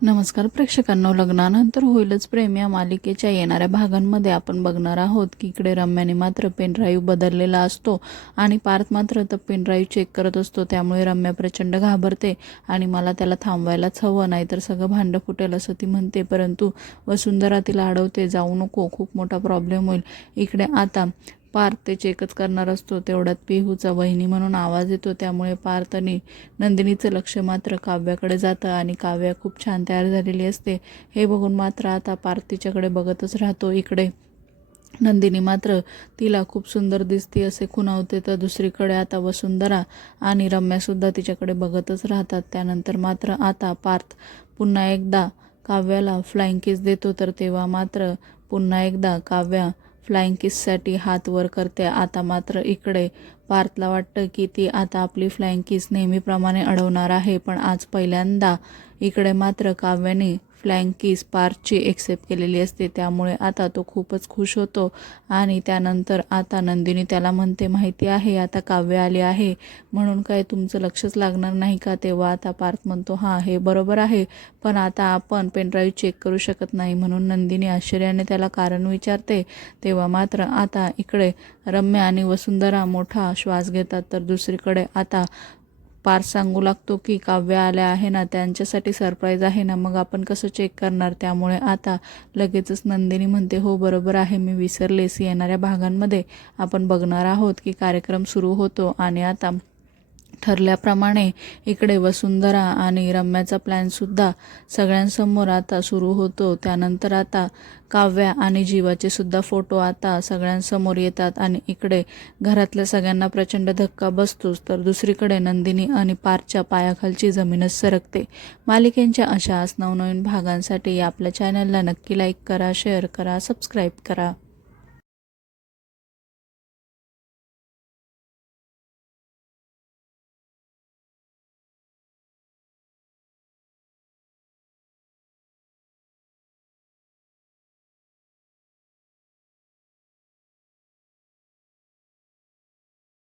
नमस्कार प्रेक्षकांनो, लग्नानंतर होईलच प्रेम या मालिकेच्या येणाऱ्या भागांमध्ये आपण बघणार आहोत की इकडे रम्याने मात्र पेनड्राईव्ह बदललेला असतो आणि पार्थ मात्र तर पेनड्राईव्ह चेक करत असतो। त्यामुळे रम्या प्रचंड घाबरते आणि मला त्याला थांबवायलाच हवं, नाहीतर सगळं भांडं फुटेल असं ती म्हणते। परंतु वसुंधरा तिला अडवते, जाऊ नको, खूप मोठा प्रॉब्लेम होईल। इकडे आता पार्थ ते चेकच करणार असतो, तेवढ्यात पिहूचा वहिनी म्हणून आवाज येतो। त्यामुळे पार्थ आणि नंदिनीचं लक्ष मात्र काव्याकडे जातं आणि काव्या खूप छान तयार झालेली असते। हे बघून मात्र आता पार्थ तिच्याकडे बघतच राहतो। इकडे नंदिनी मात्र तिला खूप सुंदर दिसते असे खुणावते, तर दुसरीकडे आता वसुंधरा आणि रम्यासुद्धा तिच्याकडे बघतच राहतात। त्यानंतर मात्र आता पार्थ पुन्हा एकदा काव्याला फ्लाइंग किस देतो, तर तेव्हा मात्र पुन्हा एकदा काव्या फ्लाइंग किससाठी हात वर करते। आता मात्र इकडे पार्थला वाटतं की ती आता आपली फ्लाइंग किस नेहमीप्रमाणे अडवणार आहे, पण आज पहिल्यांदा इकडे मात्र काव्याने फ्लाइंग किस पार्थची एक्सेप्ट केलेली असते। त्यामुळे आता तो खूपच खुश होतो आणि त्यानंतर आता नंदिनी त्याला म्हणते, माहिती आहे आता काव्य आली आहे म्हणून काय तुमचं लक्षच लागणार नाही का? तेव्हा आता पार्थ म्हणतो, हां हे बरोबर आहे, पण आता आपण पेनड्राईव्ह चेक करू शकत नाही। म्हणून नंदिनी आश्चर्याने त्याला कारण विचारते। तेव्हा मात्र आता इकडे रम्या आणि वसुंधरा मोठा श्वास घेतात, तर दुसरीकडे आता पार्थ सांगू लागतो की काव्य आल्या आहे ना, त्यांच्यासाठी सरप्राईज आहे ना, मग आपण कसं चेक करणार? त्यामुळे आता लगेचच नंदिनी म्हणते, हो बरोबर आहे, मी विसरलेस। येणाऱ्या भागांमध्ये आपण बघणार आहोत की कार्यक्रम सुरू होतो आणि आता ठरल्याप्रमाणे इकडे वसुंधरा आणि रम्याचा प्लॅनसुद्धा सगळ्यांसमोर आता सुरू होतो। त्यानंतर आता काव्या आणि जीवाचे सुद्धा फोटो आता सगळ्यांसमोर येतात आणि इकडे घरातल्या सगळ्यांना प्रचंड धक्का बसतोच, तर दुसरीकडे नंदिनी आणि पार्थच्या पायाखालची जमीनच सरकते। मालिकेच्या अशाच नवनवीन भागांसाठी आपल्या चॅनलला नक्की लाईक करा, शेअर करा, सबस्क्राईब करा।